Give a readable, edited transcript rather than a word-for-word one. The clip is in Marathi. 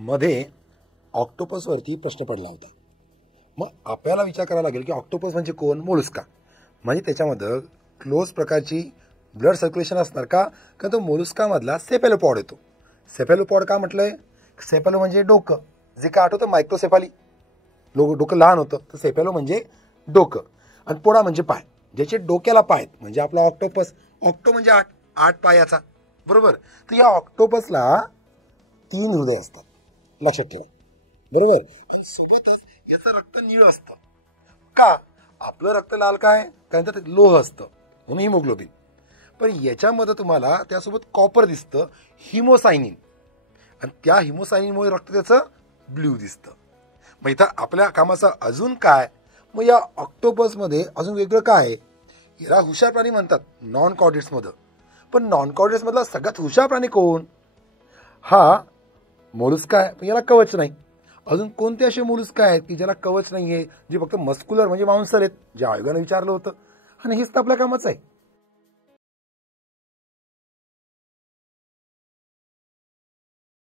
मध्ये ऑक्टोपसवरती प्रश्न पडला होता. मग आपल्याला विचार करावा लागेल की ऑक्टोपस म्हणजे कोण? मोलस्का. म्हणजे त्याच्यामध्ये क्लोज प्रकारची ब्लड सर्क्युलेशन असणार का? कारण तो मोलस्कामधला सेफॅलोपॉड येतो. सेफॅलोपॉड का म्हटलंय? सेफॅलो म्हणजे डोकं, जे काय आठवतं मायक्रोसेफाली, डोकं लहान होतं, तर सेफॅलो म्हणजे डोकं आणि पोडा म्हणजे पाय. ज्याचे डोक्याला पाय म्हणजे आपला ऑक्टोपस. ऑक्टो म्हणजे आठ पायाचा, बरोबर. तर या ऑक्टोपसला 3 हृदय असतात, लक्षात ठेवा, बरोबर. आणि सोबतच याचं रक्त निळं असतं. का? आपलं रक्त लाल काय? कारण त्यात लोह असतं, म्हणून हिमोग्लोबिन. पण याच्यामध्ये तुम्हाला त्यासोबत कॉपर दिसतं, हिमोसायनिन, आणि त्या हिमोसायनिनमुळे रक्त त्याचं ब्ल्यू दिसतं. मग इथं आपल्या कामाचं अजून काय? मग या ऑक्टोपसमध्ये अजून वेगळं काय आहे? याला हुशार प्राणी म्हणतात नॉन कॉर्डेट्समध्ये. पण नॉन कॉर्डेट्समधला सगळ्यात हुशार प्राणी कोण? हा मोलस्का आहे, पण याला कवच नाही. अजून कोणते असे मोलस्का आहेत की ज्याला कवच नाहीये, जे फक्त मस्क्युलर म्हणजे मांसल आहेत, जे आयोगाने विचारलं होतं. आणि हेच तर आपल्या कामाचं आहे.